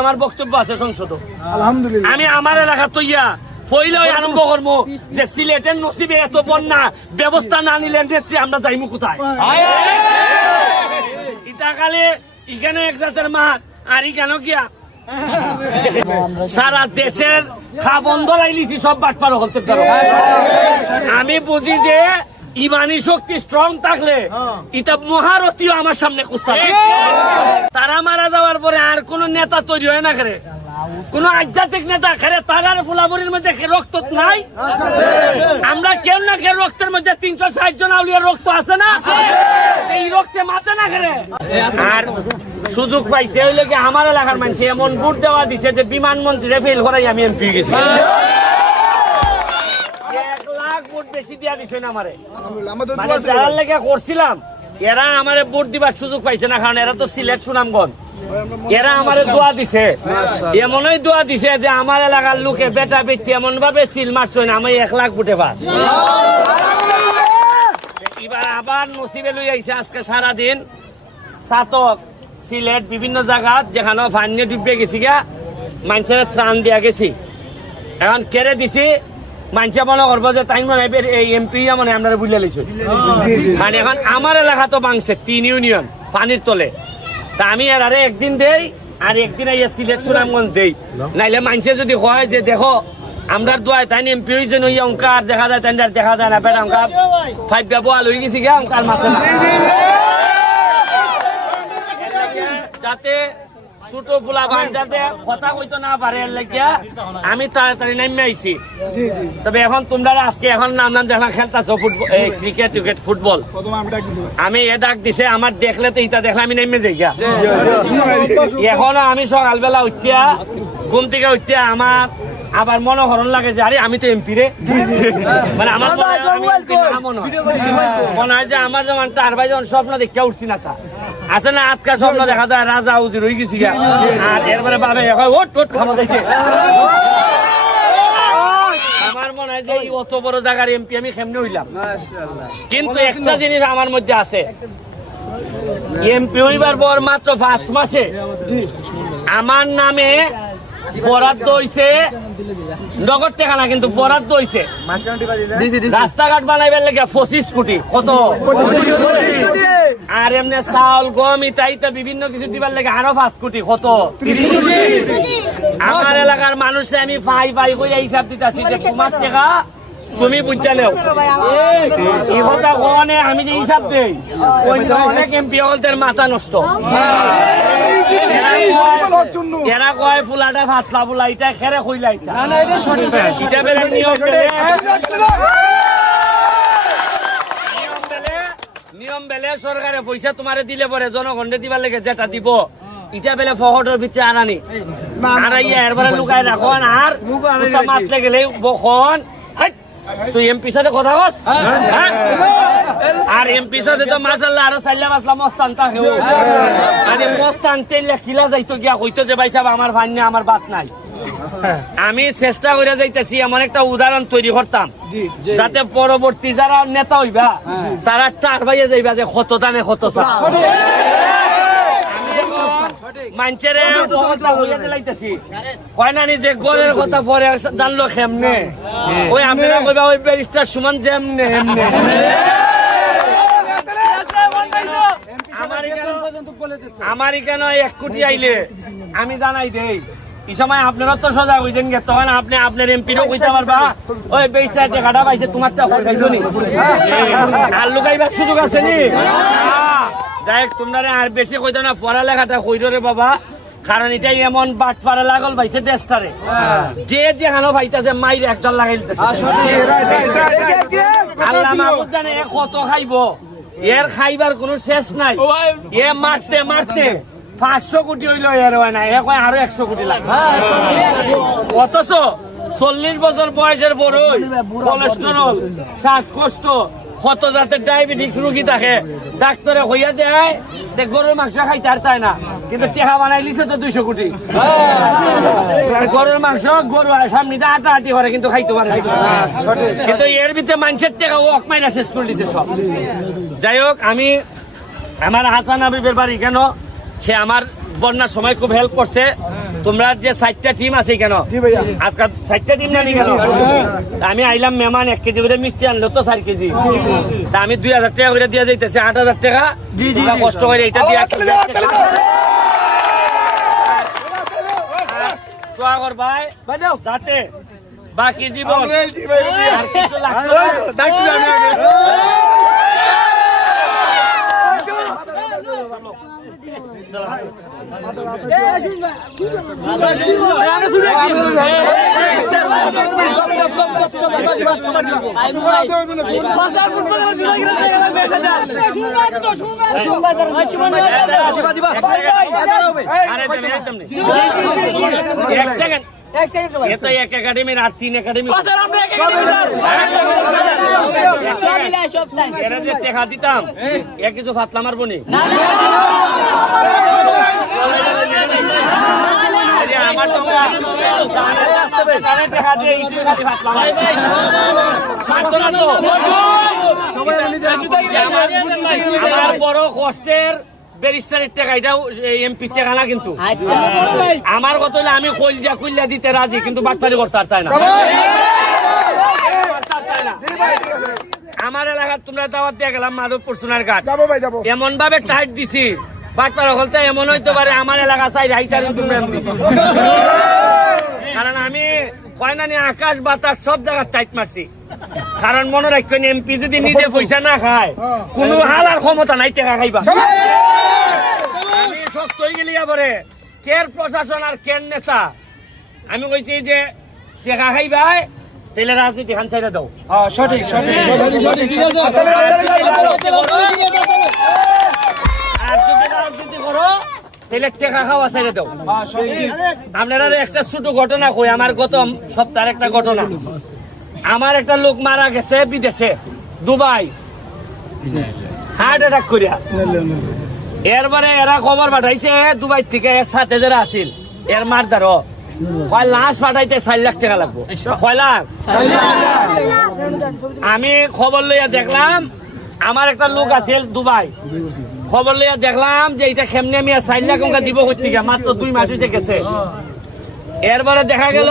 আমার বক্তব্য আছে সংসদ আলহামদুলিল্লাহ। আমি আমার এলাকা তৈয়া পইলেও আরম্ভ করবো যে সিলেটের নসিবে এত বন্যা ব্যবস্থা না নিলে নেত্রী আমরা যাইমু কোথায়? ইতাকালে এখানে এক জাতের মাঠ আর এখানে গিয়া সারা দেশের খা বন্ধ রাইলিছি সব বাটপার হতে পারো। আমি বুঝি যে ইমানি শক্তি স্ট্রং থাকলে এটা মহারথীও আমার সামনে কুস্তা। তারা মারা যাওয়ার পরে আর কোন নেতা তৈরি হয় না করে, কোন আধ্যাত্মিক নেতা খেলে তারার ফুলাবরির মধ্যে রক্ত নাই? আমরা কেউ না কেউ রক্তের মধ্যে 360 জন আউলিয়ার রক্ত আছে না? এই রক্তে মাথা না খেলে আর সুযোগ পাইছে হইলে কি আমার এলাকার মানুষ এমন ভোট দেওয়া দিছে যে বিমানমন্ত্রীরে ফেল করাই আমি এমপি গেছি। 1 লাখ ভোট বেশি দিয়া দিছে না আমারে, মানে যারার লেগে করছিলাম এরা আমারে ভোট দিবার সুযোগ পাইছে না, কারণ এরা তো সিলেট সুনামগঞ্জ। এরা আমারে দোয়া দিছে, এমনই দোয়া দিছে যে আমার এলাকার লোকে বেটা বেটি এমন ভাবে সিল মারছে না আমি 1 লাখ ভোটে পাস। এবার আবার নসিবে লই আইছে আজকে সারাদিন সাতক সিলেট বিভিন্ন জায়গা যেখানে ফান্যে ডুবে গেছি গা মানুষের ত্রাণ দিয়া গেছি। এখন কেড়ে দিছি মানুষে মনে করবো যে তাই মনে এই এমপি মানে আমরা বুঝলে লিছি। মানে এখন আমার এলাকা তো ভাঙছে 3 ইউনিয়ন পানির তলে, তা আমি এর আরে একদিন দেই আর একদিন সিলেট সুনামগঞ্জ দেই। নাইলে মানুষে যদি হয় যে দেখো আমরা দোয়ায় তাই এমপি হয়েছে নই অঙ্কার দেখা যায় তাই দেখা যায় না বেটা অঙ্কার 5 ব্যবহার হয়ে গেছি গা অঙ্কার মাথা না, যাতে ছোট ফুলা ভাই যাতে কথা কইতো না পারে লাগিয়া আমি তাড়াতাড়ি নামে আইছি। তবে এখন তোমরা আজকে এখন নাম দেখা খেলতেছো ফুটবল, ক্রিকেট টিকেট ফুটবল, আমি এ ডাক দিছে আমার দেখলে তো ইটা দেখলে আমি নেমে যাই গা। এখনো আমি সকালবেলা উঠিয়া ঘুম থেকে উঠিয়া আমার আবার মনোহরণ লাগে যে আরে আমি তো এমপি রে, মানে আমার মনে হয় যে আমার যেমন তার ভাই যখন স্বপ্ন দেখে উঠছি না তা আছে না আজকা স্বপ্ন দেখা যায় রাজা উজির হয়ে গেছি আর এরপরে বাবে ওট ওট খামো দেখে আমার মনে হয় যে অত বড় জায়গার এমপি আমি কেমনে হইলাম। কিন্তু একটা জিনিস আমার মধ্যে আছে, এমপি হইবার পর মাত্র 5 মাসে আমার নামে বরাদ্দ হইছে নগদ টাকা না, কিন্তু বরাদ্দ হইছে রাস্তাঘাট বানাইবার লেগে 25 কোটি। কত? আর এমনি চাউল গম ইত্যাদি বিভিন্ন কিছু দিবার লেগে আরো 5 কোটি। কত? 30 কোটি। আমার এলাকার মানুষে আমি পাই কইয়া হিসাব দিতেছি যে তোমার টাকা তুমি বুঝালেও এই কথা কনে আমি যে হিসাব দেই অনেক এমপি হলদের মাথা নষ্ট। এরা কয় ফুলাটা ফাতলা ফুলা এটা খেরে কইলা এটা বেলে নিয়ম বেলে সরকারে পয়সা তোমারে দিলে পরে জনগণে দিবার লেগে যেটা দিব ইটা বেলে ফহটের ভিতরে আনানি আনাইয়া এরপরে লুকাই রাখন আর মাতলে গেলে বখন তুই এমপির সাথে কথা কস আর এমপির সাথে তো মাসাল্লাহ আরো চাইলা বাসলা মস্তান থাকে মানে মস্তান তেলে খিলা যাইতো গিয়া হইতো যে ভাই সাহেব আমার ভান্যে আমার বাত নাই। আমি চেষ্টা করে যাইতেছি এমন একটা উদাহরণ তৈরি করতাম যাতে পরবর্তী যারা নেতা হইবা তারা টার বাইয়ে যাইবা যে কত দানে কত মানুষের কয় না যে গড়ের কথা পরে জানলো কেমনে ওই আমরা কইবা ওই ব্যারিস্টার সুমন যেমনে এমনে। আমার কেন 1 কোটি আইলে আমি জানাই দেই এই সময় আপনারা তো সজাগ হইছেন গে, তখন আপনি আপনার এমপিরও কইতে পারবা ওই বেস্টার টাকাটা পাইছে তোমারটা খাইছো নি আর লুকাইবার সুযোগ আছে নি। যাই তোমরা আর বেশি কইতো না পড়ালেখাটা কইরো রে বাবা, কারণ এটাই এমন বাট পাড়া লাগল ভাইছে দেশটারে যে যেখানে ভাইতাছে মাইরে একদল লাগাই দিতেছে। আল্লাহ মাহফুজ জানে এ কত খাইব, এর খাইবার কোন শেষ নাই। এ মারতে মারতে 500 কোটি হইল এর হয় না, এ কয় আরো 100 কোটি লাগবে। অথচ 40 বছর বয়সের বড়ই কোলেস্টেরল শ্বাসকষ্ট কত জাতের ডায়াবেটিস রোগী থাকে ডাক্তারে হইয়া দেয় যে গরুর মাংস খাইতে আর চায় না, কিন্তু টেহা বানাই লিছে তো 200 কোটি। গরুর মাংস গরু সামনে হাঁটাহাঁটি করে কিন্তু খাইতে পারে, কিন্তু এর ভিতরে মানুষের টেকা ওক মাইরা শেষ করে দিছে সব। যাই হোক আমি আমার হাসান হাবিবের বাড়ি কেন সে আমার বন্যার সময় খুব হেল্প করছে। তোমরা যে 4টা টিম আছে কেন আজকাল 4টা টিম জানি কেন আমি আইলাম মেহমান 1 কেজি করে মিষ্টি আনলো তো 4 কেজি তা আমি 2000 টাকা করে দিয়ে যাইতেছি 8000 টাকা কষ্ট করে এটা দিয়ে ভাই যাতে বাকি জীবন আর কিছু এক একাডেমির আর 3 একাডেমি যে টেকা দিতাম কিছু ফাতলা মারবো নি আমার বড় কষ্টের ব্যারিস্টারের টাকা এটাও এমপির টাকা না কিন্তু আমার কথা হলে আমি কইলজা কইলা দিতে রাজি কিন্তু বাটপারি করতে আর তাই না আমার এলাকার তোমরা দাওয়াত দিয়ে গেলাম মাধবপুর সোনার ঘাট এমন ভাবে টাইট দিছি বাটপার হলতে এমন হইতে পারে আমার এলাকা চাই রাইটার কারণ আমি কয়নানি আকাশ বাতাস সব জায়গায় টাইট মারছি কারণ মনে রাখবেন এমপি যদি নিজে পয়সা না খায় কোন হালার ক্ষমতা নাই টাকা খাইবা আমি শক্ত হয়ে গেলি পরে কের প্রশাসন আর কের নেতা আমি কইছি যে টাকা খাইবাই তাহলে রাজনীতি খান চাইলে দাও সঠিক সঠিক আর যদি রাজনীতি করো তাহলে টাকা খাওয়া চাইলে দাও আপনারা একটা ছোট ঘটনা কই আমার গত সপ্তাহের একটা ঘটনা আমার একটা লোক মারা গেছে বিদেশে দুবাই হার্ট অ্যাটাক করিয়া এরপরে এরা খবর পাঠাইছে দুবাই থেকে এর সাথে যারা আসিল এর মারদারও কয় লাশ পাঠাইতে 4 লাখ টাকা লাগবো কয় লাখ আমি খবর লইয়া দেখলাম আমার একটা লোক আছে দুবাই খবর লইয়া দেখলাম যে এটা কেমনে আমি 4 লাখ টাকা দিব করতে মাত্র 2 মাস হইতে গেছে এরপরে দেখা গেল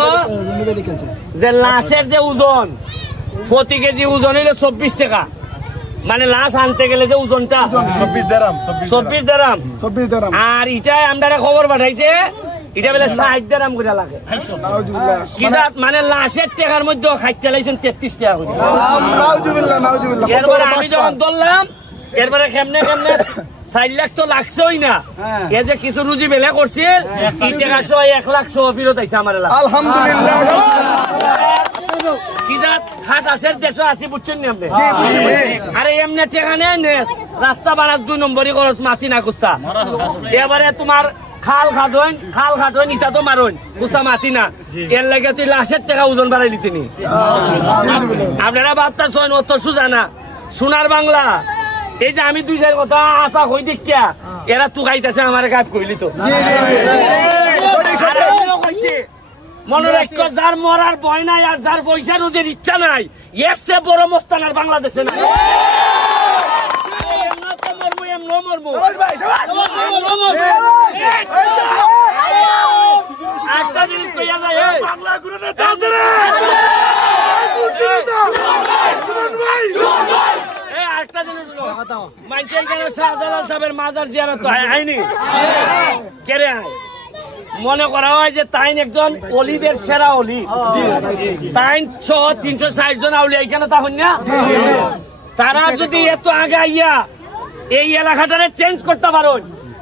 যে লাশের যে ওজন প্রতি কেজি ওজন হইলো 24 টাকা মানে লাশ আনতে গেলে যে ওজনটা 24 দেরাম আর এটাই আমরা খবর পাঠাইছে এটা বলে 60 দেরাম করে লাগে কি জাত মানে লাশের টাকার মধ্যে খাইতে লাইছেন 33 টাকা করে এরপরে আমি যখন ধরলাম এরপরে কেমনে কেমনে 4 লাখ তো লাগছেই না এ যে কিছু রুজি বেলে করছিল এই টাকা 1 লাখ ফিরত আইছে আমার এলাকা আলহামদুলিল্লাহ কি জাত হাট আসের দেশে আসি বুঝছেন নি আপনি আরে এমনি টাকা নেই নেস রাস্তা বাড়াস 2 নম্বরই খরচ মাটি না কুস্তা এবারে তোমার খাল খাটইন ইটা তো মারুন কুস্তা মাটি না এর লাগে তুই লাশের টাকা ওজন বাড়াই দিতে নি আপনারা ভাবতেছেন অত সুজা না সোনার বাংলা এই যে আমি 2-4 কথা আশা হই দেখিয়া এরা তুকাইতেছে আমার গাছ কইলি তো মনে রাখো যার মরার ভয় নাই আর যার পয়সা রোজের ইচ্ছা নাই এর চেয়ে বড় মস্তান আর বাংলাদেশে না একটা জিনিস কইয়া যায় একটা জিনিস মানুষের কেন শাহজালাল সাহেবের মাজার জিয়ারত আইনি কেড়ে আয় মনে করা হয় যে তাইন একজন অলিদের সেরা অলি তাইন 360 জন আউলিয়া এখানে তখন না তারা যদি এত আগে আইয়া এই এলাকাটারে চেঞ্জ করতে পারো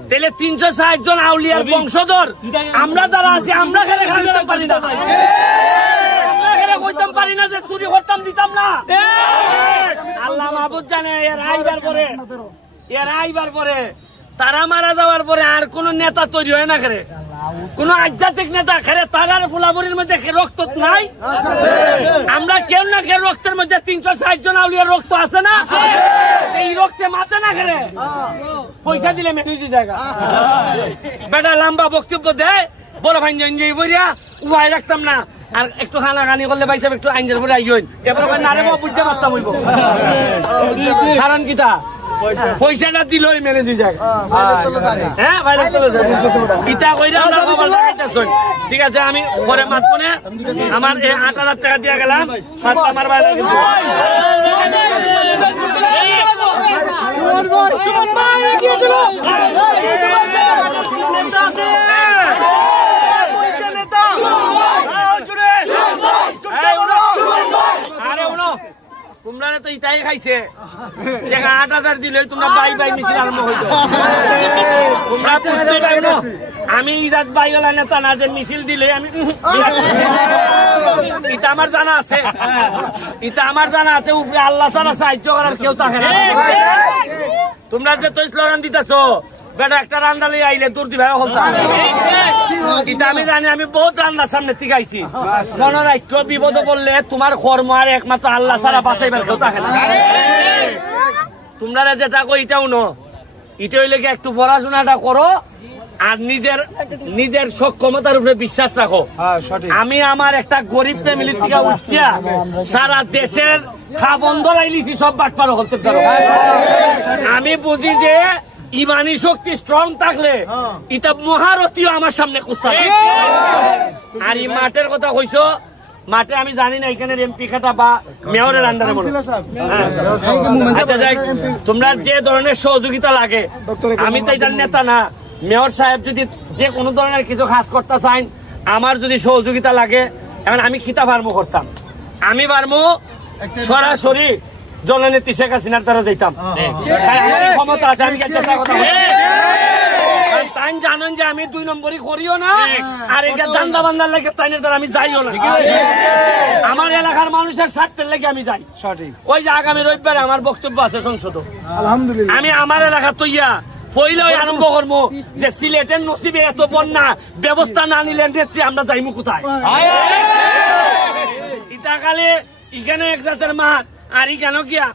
তাহলে 360 জন আউলিয়ার বংশধর আমরা যারা আছি আমরা খেলে খাইতে পারি না কইতাম পারি না যে চুরি করতাম দিতাম না আল্লাহ মাহবুব জানে এর আইবার পরে তারা মারা যাওয়ার পরে আর কোন নেতা তৈরি হয় না করে কোন আধ্যাত্মিক নেতা খেলে তারার ফুলাবুরির মধ্যে রক্ত নাই আমরা কেউ না কেউ রক্তের মধ্যে 360 জন আউলিয়ার রক্ত আছে না এই রক্তে মাথা না খেলে পয়সা দিলে মেনে জায়গা বেটা লম্বা বক্তব্য দেয় বড় ভাই বইয়া উহাই রাখতাম না আর একটু খানাখানি করলে ভাই সাহেব একটু আইনের পরে আইন এবার নারে বুঝতে পারতাম হইব কারণ কিতা পয়সাটা দিলই ম্যানেজ হয়ে যায়। হ্যাঁ ভাইরাল চলে যায়। ইটা কইরা আমরা খবর লাগাইতেছুন। ঠিক আছে, আমি পরে মাতবো না। আমার 8,000 টাকা দিয়ে গেলাম, সাথে আমার ভাইরাল গেছে। তোমরা তো ইটাই খাইছে, যে 8,000 দিলে তোমরা বাই বাই মিছিল আরম্ভ হইতো। তোমরা বুঝতে পারো না, আমি ইজাত বাইওয়ালা নেতা না যে মিছিল দিলে আমি ইটা আমার জানা আছে, ইটা আমার জানা আছে। উপরে আল্লাহ ছাড়া সাহায্য করার কেউ থাকে না। তোমরা যে তো স্লোগান দিতেছো, বেটা একটা রান্দালে আইলে দূর দিভাবে হলতা, এটা আমি জানি। আমি বহুত রান্নার সামনে থেকে আইছি। মনে রাখো, বিপদ বললে তোমার কর্ম আর একমাত্র আল্লাহ ছাড়া বাঁচাইবার কেউ থাকে না। তোমরা যেটা কো এটাও ন, এটা হইলে কি একটু পড়াশোনাটা করো আর নিজের সক্ষমতার উপরে বিশ্বাস রাখো। আমি আমার একটা গরিব ফ্যামিলি থেকে উঠিয়া সারা দেশের খাবন্ধ লাইলিছি, সব বাটপারো হতে পারো। আমি বুঝি যে ইমানি শক্তি স্ট্রং থাকলে এটা মহারথীও আমার সামনে কুস্তা। আর এই মাঠের কথা কইছো, মাঠে আমি জানি না এখানে এমপি খাটা বা মেয়রের আন্ডারে বলো। আচ্ছা যাই, তোমরা যে ধরনের সহযোগিতা লাগে, আমি তো এটার নেতা না। মেয়র সাহেব যদি যে কোনো ধরনের কিছু কাজ করতে চান, আমার যদি সহযোগিতা লাগে, এখন আমি খিতা ফার্মও করতাম। আমি ফার্মও সরাসরি জননেত্রী শেখ হাসিনার দ্বারা যাইতাম। আমার ক্ষমতা আছে, আমি চেষ্টা কথা তাই জানেন যে আমি 2 নম্বরই করিও না, আর এটা দান্দা বান্দার লাগে তাইনের দ্বারা আমি যাইও না। আমার এলাকার মানুষের স্বার্থের লেগে আমি যাই। ওই যে আগামী রবিবারে আমার বক্তব্য আছে সংসদ, আলহামদুলিল্লাহ। আমি আমার এলাকা তৈয়া পইলেই আরম্ভ করবো যে সিলেটের নসিবে এত বন্যা, ব্যবস্থা না নিলে নেত্রী আমরা যাইমু কোথায়? ইটা কালে এখানে এক জাতের মাঠ, আর কেন কিয়া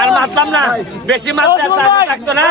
আর মারতাম না, বেশি মারতে থাকতো না।